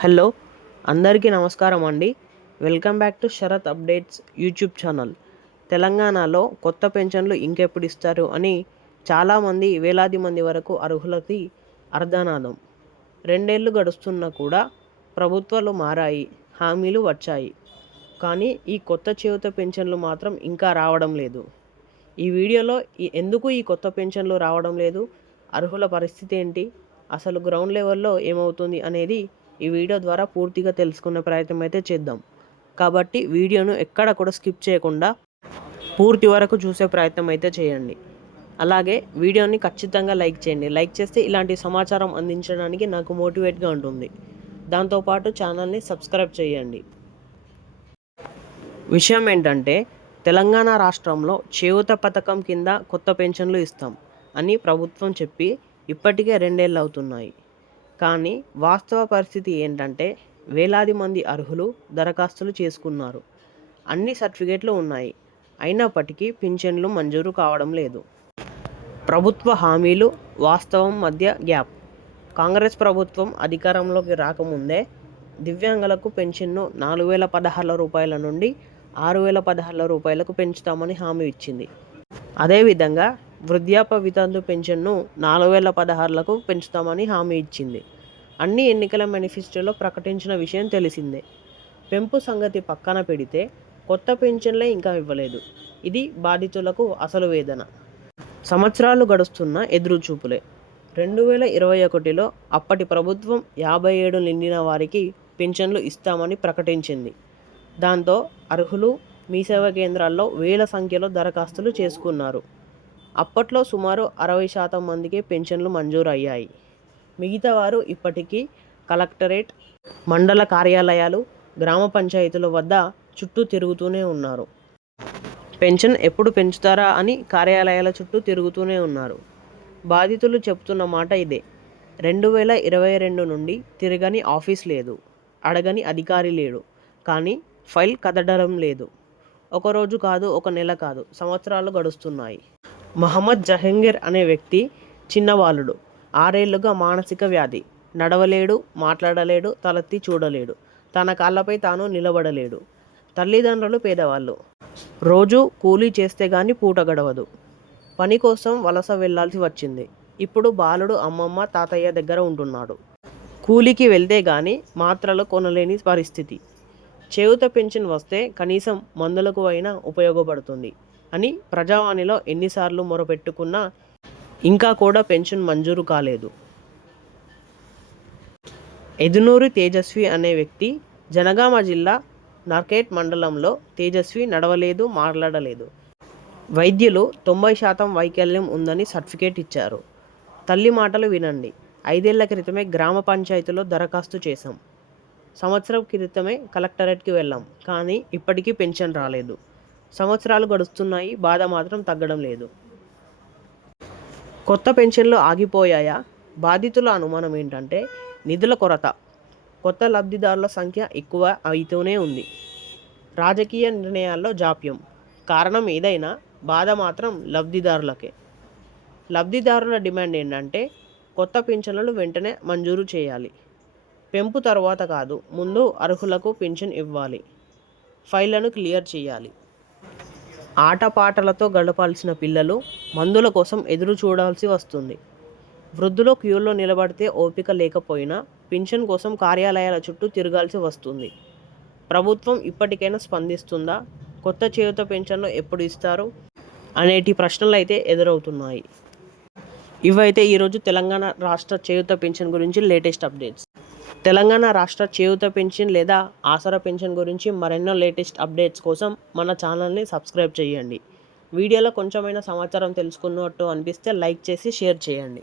Hello అందరికీ నమస్కారం అండి. Welcome back to Sharath updates YouTube channel. తెలంగాణలో కొత్త పెన్షన్లు ఇంకెప్పుడు ఇస్తారు అని చాలామంది వేలాది మంది వరకు అర్హులకి అర్ధనాదం. రెండేళ్ళు గడుస్తున్నా కూడా ప్రభుత్వాలు మారాయి హామీలు వచ్చాయి. కానీ ఈ కొత్త చేయుత పెన్షన్లు మాత్రం ఇంకా రావడం లేదు. ఈ వీడియోలో ఎందుకు ఈ కొత్త పెన్షన్లు రావడం లేదు? అర్హుల పరిస్థితి ఏంటి? అసలు గ్రౌండ్ లెవెల్లో ఏమవుతుంది అనేది ఈ వీడియో ద్వారా పూర్తిగా తెలుసుకునే ప్రయత్నం అయితే చేద్దాం. కాబట్టి వీడియోను ఎక్కడ కూడా స్కిప్ చేయకుండా పూర్తి వరకు చూసే ప్రయత్నం అయితే చేయండి. అలాగే వీడియోని ఖచ్చితంగా లైక్ చేయండి. లైక్ చేస్తే ఇలాంటి సమాచారం అందించడానికి నాకు మోటివేట్గా ఉంటుంది. దాంతోపాటు ఛానల్ని సబ్స్క్రైబ్ చేయండి. విషయం ఏంటంటే తెలంగాణ రాష్ట్రంలో చేయూత పథకం కింద కొత్త పెన్షన్లు ఇస్తాం అని ప్రభుత్వం చెప్పి ఇప్పటికే రెండేళ్ళు అవుతున్నాయి. కానీ వాస్తవ పరిస్థితి ఏంటంటే వేలాది మంది అర్హులు దరఖాస్తులు చేసుకున్నారు. అన్ని సర్టిఫికేట్లు ఉన్నాయి. అయినప్పటికీ పింఛన్లు మంజూరు కావడం లేదు. ప్రభుత్వ హామీలు వాస్తవం మధ్య గ్యాప్. కాంగ్రెస్ ప్రభుత్వం అధికారంలోకి రాకముందే దివ్యాంగులకు పెన్షన్ను నాలుగు వేల పదహారుల రూపాయల నుండి ఆరు వేల పదహారుల రూపాయలకు పెంచుతామని హామీ ఇచ్చింది. అదేవిధంగా వృద్ధాప్య వితంతు పెన్షన్ను నాలుగు వేల పదహారులకు పెంచుతామని హామీ ఇచ్చింది. అన్ని ఎన్నికల మేనిఫెస్టోలో ప్రకటించిన విషయం తెలిసిందే. పెంపు సంగతి పక్కన పెడితే కొత్త పెన్షన్లే ఇంకా ఇవ్వలేదు. ఇది బాధితులకు అసలు వేదన. సంవత్సరాలు గడుస్తున్న ఎదురుచూపులే రెండు వేల ఇరవై ఒకటిలో అప్పటి ప్రభుత్వం యాభై ఏడు నిండిన వారికి పెన్షన్లు ఇస్తామని ప్రకటించింది. దాంతో అర్హులు మీ సేవా కేంద్రాల్లో వేల సంఖ్యలో దరఖాస్తులు చేసుకున్నారు. అప్పట్లో సుమారు అరవై శాతం మందికే పెన్షన్లు మంజూరు అయ్యాయి మిగతా వారు ఇప్పటికీ కలెక్టరేట్ మండల కార్యాలయాలు గ్రామ పంచాయతీల వద్ద చుట్టూ తిరుగుతూనే ఉన్నారు. పెన్షన్ ఎప్పుడు పెంచుతారా అని కార్యాలయాల చుట్టూ తిరుగుతూనే ఉన్నారు. బాధితులు చెప్తున్న మాట ఇదే. రెండు వేల ఇరవై రెండు నుండి తిరగని ఆఫీస్ లేదు. అడగని అధికారి లేడు. కానీ ఫైల్ కదడడం లేదు. ఒకరోజు కాదు ఒక నెల కాదు. సంవత్సరాలు గడుస్తున్నాయి. మహమ్మద్ జహంగీర్ అనే వ్యక్తి చిన్నవాళ్ళుడు ఆరేళ్ళుగా మానసిక వ్యాధి. నడవలేడు మాట్లాడలేడు తలెత్తి చూడలేడు. తన కాళ్ళపై తాను నిలబడలేడు. తల్లిదండ్రులు పేదవాళ్ళు. రోజు కూలీ చేస్తే గాని పూట గడవదు. పని కోసం వలస వెళ్ళాల్సి వచ్చింది. ఇప్పుడు బాలుడు అమ్మమ్మ తాతయ్య దగ్గర ఉంటున్నాడు. కూలికి వెళ్తే గాని మాత్రలు కొనలేని పరిస్థితి. చేయుత పెన్షన్ వస్తే కనీసం మందులకు అయినా ఉపయోగపడుతుంది. అని ప్రజావాణిలో ఎన్నిసార్లు మొరపెట్టుకున్నా ఇంకా కూడా పెన్షన్ మంజూరు కాలేదు. ఎదునూరి తేజస్వి అనే వ్యక్తి జనగామ జిల్లా నార్కేట్ మండలంలో తేజస్వి నడవలేదు మాట్లాడలేదు. వైద్యులు తొంభై శాతం వైకల్యం ఉందని సర్టిఫికేట్ ఇచ్చారు. తల్లి మాటలు వినండి. ఐదేళ్ళ క్రితమే గ్రామ పంచాయతీలో దరఖాస్తు చేశాం. సంవత్సరం క్రితమే కలెక్టరేట్కి వెళ్ళాం. కానీ ఇప్పటికీ పెన్షన్ రాలేదు. సంవత్సరాలు గడుస్తున్నాయి బాధ మాత్రం తగ్గడం లేదు. కొత్త పెన్షన్లు ఆగిపోయాయా? బాధితుల అనుమానం ఏంటంటే నిధుల కొరత. కొత్త లబ్ధిదారుల సంఖ్య ఎక్కువ అవుతూనే ఉంది. రాజకీయ నిర్ణయాల్లో జాప్యం. కారణం ఏదైనా బాధ మాత్రం లబ్ధిదారులకే. లబ్ధిదారుల డిమాండ్ ఏంటంటే కొత్త పింఛన్లను వెంటనే మంజూరు చేయాలి. పెంపు తర్వాత కాదు ముందు అర్హులకు పెన్షన్ ఇవ్వాలి. ఫైళ్ళను క్లియర్ చేయాలి. ఆటపాటలతో గడపాల్సిన పిల్లలు మందుల కోసం ఎదురు చూడాల్సి వస్తుంది. వృద్ధులు క్యూలో నిలబడితే ఓపిక లేకపోయినా పింఛన్ కోసం కార్యాలయాల చుట్టూ తిరగాల్సి వస్తుంది. ప్రభుత్వం ఇప్పటికైనా స్పందిస్తుందా? కొత్త చేయుత పెన్షన్లు ఎప్పుడు ఇస్తారు? అనేటి ప్రశ్నలు అయితే ఎదురవుతున్నాయి. ఇవైతే ఈరోజు తెలంగాణ రాష్ట్ర చేయుత పెన్షన్ గురించి లేటెస్ట్ అప్డేట్స్. తెలంగాణ రాష్ట్ర చేయూత పెన్షన్ లేదా ఆసరా పెన్షన్ గురించి మరెన్నో లేటెస్ట్ అప్డేట్స్ కోసం మన ఛానల్ని సబ్స్క్రైబ్ చేయండి. వీడియోలో కొంచెమైనా సమాచారం తెలుసుకున్నట్టు అనిపిస్తే లైక్ చేసి షేర్ చేయండి.